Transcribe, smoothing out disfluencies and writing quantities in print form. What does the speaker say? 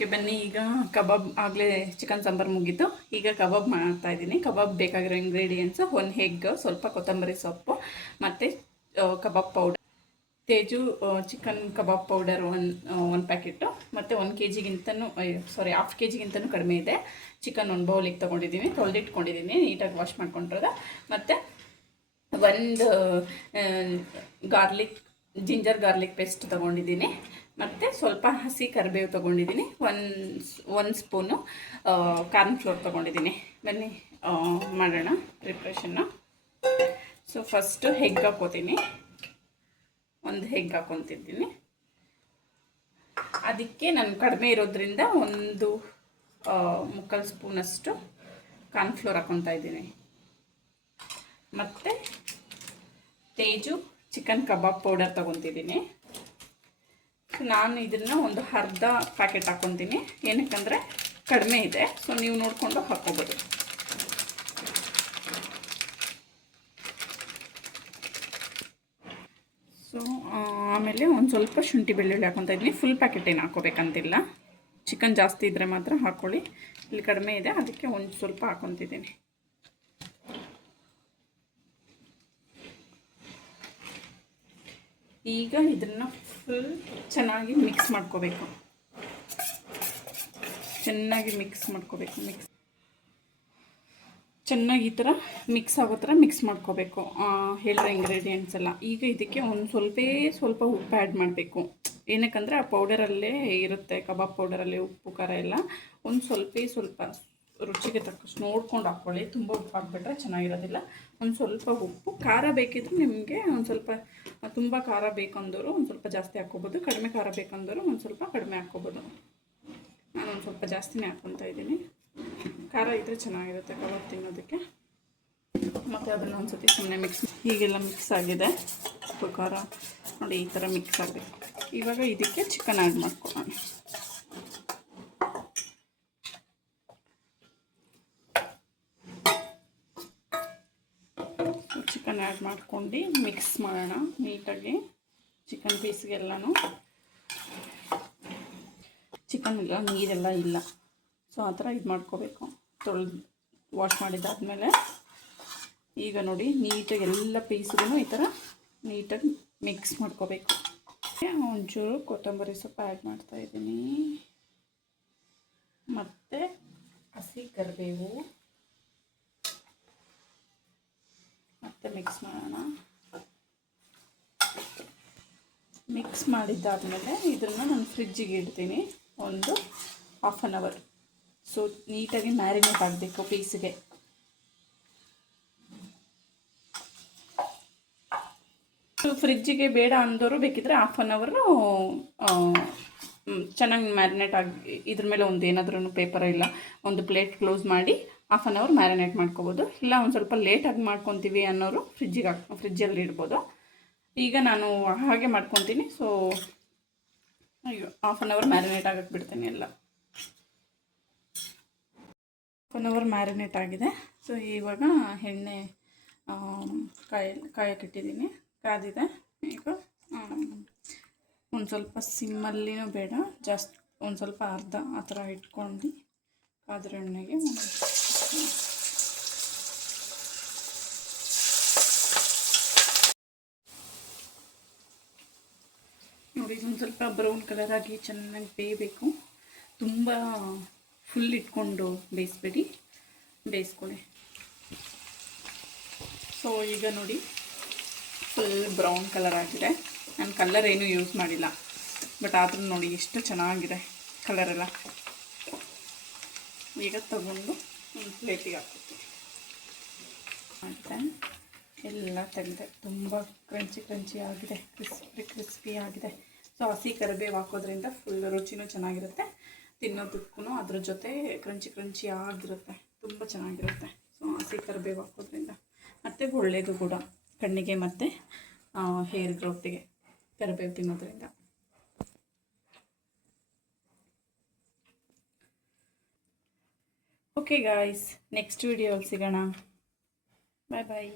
Okay ಬನ್ನಿ, ಈಗ ಕಬಾಬ್ ಆಗಲೇ ಚಿಕನ್ ಸಾಂಬಾರು ಮುಗೀತು. ಈಗ ಕಬಾಬ್ ಮಾಡ್ತಾಯಿದ್ದೀನಿ. ಕಬಾಬ್ ಬೇಕಾಗಿರೋ ಇಂಗ್ರೀಡಿಯೆಂಟ್ಸು: ಒಂದು ಎಗ್, ಸ್ವಲ್ಪ ಕೊತ್ತಂಬರಿ ಸೊಪ್ಪು, ಮತ್ತು kebab powder, Teju chicken kebab powder ಒಂದು ಪ್ಯಾಕೆಟು, ಮತ್ತು 1 kg ಸಾರಿ ಹಾಫ್ kg ಕಡಿಮೆ ಇದೆ. ಚಿಕನ್ ಒಂದು ಬೌಲಿಗೆ ತೊಗೊಂಡಿದ್ದೀನಿ, ತೊಳೆದಿಟ್ಕೊಂಡಿದ್ದೀನಿ, ನೀಟಾಗಿ ವಾಶ್ ಮಾಡ್ಕೊಂಡಿರೋದು. ಮತ್ತು ಒಂದು ಜಿಂಜರ್ ಗಾರ್ಲಿಕ್ ಪೇಸ್ಟ್ ತೊಗೊಂಡಿದ್ದೀನಿ. ಮತ್ತು ಸ್ವಲ್ಪ ಹಸಿ ಕರಿಬೇವು ತೊಗೊಂಡಿದ್ದೀನಿ. ಒಂದು ಸ್ಪೂನು ಕಾರ್ನ್ಫ್ಲೋರ್ ತೊಗೊಂಡಿದ್ದೀನಿ. ಬನ್ನಿ ಮಾಡೋಣ ಪ್ರಿಪ್ರೇಷನ್ನು. ಸೊ ಫಸ್ಟು ಎಗ್ ಹಾಕ್ಕೋತೀನಿ. ಒಂದು ಎಗ್ ಹಾಕ್ಕೊತಿದ್ದೀನಿ. ಅದಕ್ಕೆ ನಾನು ಕಡಿಮೆ ಇರೋದ್ರಿಂದ ಒಂದು 3/4 ಸ್ಪೂನಷ್ಟು ಕಾರ್ನ್ಫ್ಲೋರ್ ಹಾಕ್ಕೊತಾ ಇದ್ದೀನಿ. ಮತ್ತು ತೇಜು ಚಿಕನ್ ಕಬಾಬ್ ಪೌಡರ್ ತೊಗೊತಿದ್ದೀನಿ. ನಾನು ಇದನ್ನು ಒಂದು ಅರ್ಧ ಪ್ಯಾಕೆಟ್ ಹಾಕ್ಕೊತೀನಿ, ಏನಕ್ಕಂದರೆ ಕಡಿಮೆ ಇದೆ. ಸೊ ನೀವು ನೋಡಿಕೊಂಡು ಹಾಕ್ಕೋಬೋದು. ಸೊ ಆಮೇಲೆ ಒಂದು ಸ್ವಲ್ಪ ಶುಂಠಿ ಬೆಳ್ಳುಳ್ಳಿ ಹಾಕ್ಕೊತಾ ಇದ್ದೀನಿ. ಫುಲ್ ಪ್ಯಾಕೆಟ್ ಏನು ಹಾಕ್ಕೋಬೇಕಂತಿಲ್ಲ, ಚಿಕನ್ ಜಾಸ್ತಿ ಇದ್ದರೆ ಮಾತ್ರ ಹಾಕ್ಕೊಳ್ಳಿ. ಇಲ್ಲಿ ಕಡಿಮೆ ಇದೆ, ಅದಕ್ಕೆ ಒಂದು ಸ್ವಲ್ಪ ಹಾಕ್ಕೊತಿದ್ದೀನಿ. ಈಗ ಇದನ್ನು ಫುಲ್ ಚೆನ್ನಾಗಿ ಮಿಕ್ಸ್ ಮಾಡ್ಕೋಬೇಕು. ಚೆನ್ನಾಗಿ ಈ ಥರ ಮಿಕ್ಸ್ ಆಗೋ ಥರ ಮಿಕ್ಸ್ ಮಾಡ್ಕೋಬೇಕು ಹೇಳಿರೋ ಇಂಗ್ರೀಡಿಯೆಂಟ್ಸ್ ಎಲ್ಲ. ಈಗ ಇದಕ್ಕೆ ಒಂದು ಸ್ವಲ್ಪ ಉಪ್ಪು ಆ್ಯಡ್ ಮಾಡಬೇಕು. ಏನಕ್ಕಂದರೆ ಆ ಪೌಡರಲ್ಲೇ ಇರುತ್ತೆ, ಕಬಾಬ್ ಪೌಡರಲ್ಲಿ ಉಪ್ಪು ಖಾರ ಎಲ್ಲ. ಒಂದು ಸ್ವಲ್ಪ ರುಚಿಗೆ ತಕ್ಕಷ್ಟು ನೋಡ್ಕೊಂಡು ಹಾಕ್ಕೊಳ್ಳಿ. ತುಂಬ ಉಪ್ಪು ಹಾಕ್ಬಿಟ್ರೆ ಚೆನ್ನಾಗಿರೋದಿಲ್ಲ. ಒಂದು ಸ್ವಲ್ಪ ಉಪ್ಪು. ಖಾರ ಬೇಕಿದ್ರೆ ನಿಮಗೆ ಒಂದು ಸ್ವಲ್ಪ, ತುಂಬ ಖಾರ ಬೇಕಂದವರು ಒಂದು ಸ್ವಲ್ಪ ಜಾಸ್ತಿ ಹಾಕ್ಕೋಬೋದು, ಕಡಿಮೆ ಖಾರ ಬೇಕಂದವರು ಒಂದು ಸ್ವಲ್ಪ ಕಡಿಮೆ ಹಾಕ್ಕೋಬೋದು. ನಾನು ಒಂದು ಸ್ವಲ್ಪ ಜಾಸ್ತಿನೇ ಹಾಕ್ಕೊತಾ ಇದ್ದೀನಿ. ಖಾರ ಇದ್ದರೆ ಚೆನ್ನಾಗಿರುತ್ತೆ ಕಬಾಬ್ ತಿನ್ನೋದಕ್ಕೆ. ಮತ್ತು ಅದನ್ನು ಒಂದು ಸತಿ ಸುಮ್ಮನೆ ಹೀಗೆಲ್ಲ ಮಿಕ್ಸ್ ಆಗಿದೆ. ಉಪ್ಪು ಖಾರ ನೋಡಿ ಈ ಥರ ಮಿಕ್ಸ್ ಆಗಬೇಕು. ಇವಾಗ ಇದಕ್ಕೆ ಚಿಕನ್ ಆ್ಯಡ್ ಮಾಡ್ಕೊಳ್ಳೋಣ. ಚಿಕನ್ ಆ್ಯಡ್ ಮಾಡ್ಕೊಂಡು ಮಿಕ್ಸ್ ಮಾಡೋಣ ನೀಟಾಗಿ. ಚಿಕನ್ ಪೀಸ್ಗೆಲ್ಲನೂ ಚಿಕನ್ ಇಲ್ಲ, ನೀರೆಲ್ಲ ಇಲ್ಲ. ಸೊ ಆ ಥರ ಇದು ಮಾಡ್ಕೋಬೇಕು. ವಾಶ್ ಮಾಡಿದ್ದಾದಮೇಲೆ ಈಗ ನೋಡಿ ನೀಟಾಗಿ ಎಲ್ಲ ಪೀಸ್ಗೂ ಈ ಥರ ನೀಟಾಗಿ ಮಿಕ್ಸ್ ಮಾಡ್ಕೋಬೇಕು. ಒಂಚೂರು ಕೊತ್ತಂಬರಿ ಸೊಪ್ಪು ಆ್ಯಡ್ ಮಾಡ್ತಾಯಿದ್ದೀನಿ. ಮತ್ತು ಹಸಿ ಕರಿಬೇವು ಮತ್ತೆ ಮಿಕ್ಸ್ ಮಾಡೋಣ. ಮಿಕ್ಸ್ ಮಾಡಿದ್ದಾದಮೇಲೆ ಇದನ್ನು ನಾನು ಫ್ರಿಜ್ಜಿಗೆ ಇಡ್ತೀನಿ ಒಂದು 1/2 hour. ಸೊ ನೀಟಾಗಿ ಮ್ಯಾರಿನೇಟ್ ಆಗಬೇಕು ಪೀಸ್ಗೆ. ಫ್ರಿಜ್ಜಿಗೆ ಬೇಡ ಅಂದವರು ಬೇಕಿದ್ರೆ 1/2 hour ಚೆನ್ನಾಗಿ ಮ್ಯಾರಿನೇಟ್ ಆಗಿ ಇದ್ರ ಮೇಲೆ ಒಂದು ಏನಾದ್ರೂ ಪೇಪರ್ ಇಲ್ಲ ಒಂದು ಪ್ಲೇಟ್ ಕ್ಲೋಸ್ ಮಾಡಿ 1/2 hour ಮ್ಯಾರಿನೇಟ್ ಮಾಡ್ಕೋಬೋದು. ಇಲ್ಲ ಒಂದು ಸ್ವಲ್ಪ ಲೇಟಾಗಿ ಮಾಡ್ಕೊತೀವಿ ಅನ್ನೋರು ಫ್ರಿಜ್ಜಲ್ಲಿ ಇಡ್ಬೋದು. ಈಗ ನಾನು ಹಾಗೆ ಮಾಡ್ಕೊತೀನಿ. ಸೊ 1/2 hour ಮ್ಯಾರಿನೇಟ್ ಆಗಕ್ಕೆ ಬಿಡ್ತೀನಿ ಎಲ್ಲ. 1 hour ಮ್ಯಾರಿನೇಟ್ ಆಗಿದೆ. ಸೊ ಇವಾಗ ಎಣ್ಣೆ ಕಾಯಕ್ಕಿಟ್ಟಿದ್ದೀನಿ, ಕಾದಿದೆ. ಈಗ ಒಂದು ಸ್ವಲ್ಪ ಸಿಮ್ಮಲ್ಲಿನೂ ಬೇಡ, ಜಾಸ್ತಿ ಒಂದು ಸ್ವಲ್ಪ ಅರ್ಧ ಆ ಥರ ಇಟ್ಕೊಂಡು ಕಾದ್ರ ಎಣ್ಣೆಗೆ ನೋಡಿ ಒಂದು ಸ್ವಲ್ಪ ಬ್ರೌನ್ ಕಲರ್ ಆಗಿ ಚೆನ್ನಾಗಿ ಬೇಯಬೇಕು. ತುಂಬ ಫುಲ್ ಇಟ್ಕೊಂಡು ಬೇಯಿಸ್ಕೊಳ್ಳಿ. ಸೊ ಈಗ ನೋಡಿ ಫುಲ್ ಬ್ರೌನ್ ಕಲರ್ ಆಗಿದೆ. ನಾನು ಕಲರ್ ಏನೂ ಯೂಸ್ ಮಾಡಿಲ್ಲ, ಬಟ್ ಆದ್ರೂ ನೋಡಿ ಎಷ್ಟು ಚೆನ್ನಾಗಿದೆ ಕಲರೆಲ್ಲ. ಈಗ ತಗೊಂಡು ಒಂದು ಪ್ಲೇಟಿಗೆ ಹಾಕ್ತೀನಿ. ಮತ್ತು ಎಲ್ಲ ತೆಗೆದೆ. ತುಂಬ ಕ್ರಂಚಿ ಆಗಿದೆ, ಕ್ರಿಸ್ಪಿ ಆಗಿದೆ. ಸೊ ಹಸಿ ಕರಿಬೇವು ಹಾಕೋದ್ರಿಂದ ಫುಲ್ ರುಚಿನೂ ಚೆನ್ನಾಗಿರುತ್ತೆ, ತಿನ್ನೋದಕ್ಕೂ ಅದ್ರ ಜೊತೆ ಕ್ರಂಚಿ ಆಗಿರುತ್ತೆ, ತುಂಬ ಚೆನ್ನಾಗಿರುತ್ತೆ. ಸೊ ಹಸಿ ಕರಿಬೇವು ಹಾಕೋದ್ರಿಂದ ಮತ್ತು ಒಳ್ಳೆಯದು ಕೂಡ ಕಣ್ಣಿಗೆ ಮತ್ತು ಹೇರ್ ಗ್ರೋತಿಗೆ ಕರಿಬೇವು ತಿನ್ನೋದ್ರಿಂದ. ಓಕೆ ಗಾಯ್ಸ್, ನೆಕ್ಸ್ಟ್ ವಿಡಿಯೋಲ್ಲಿ ಸಿಗೋಣ. ಬಾಯ್ ಬಾಯ್.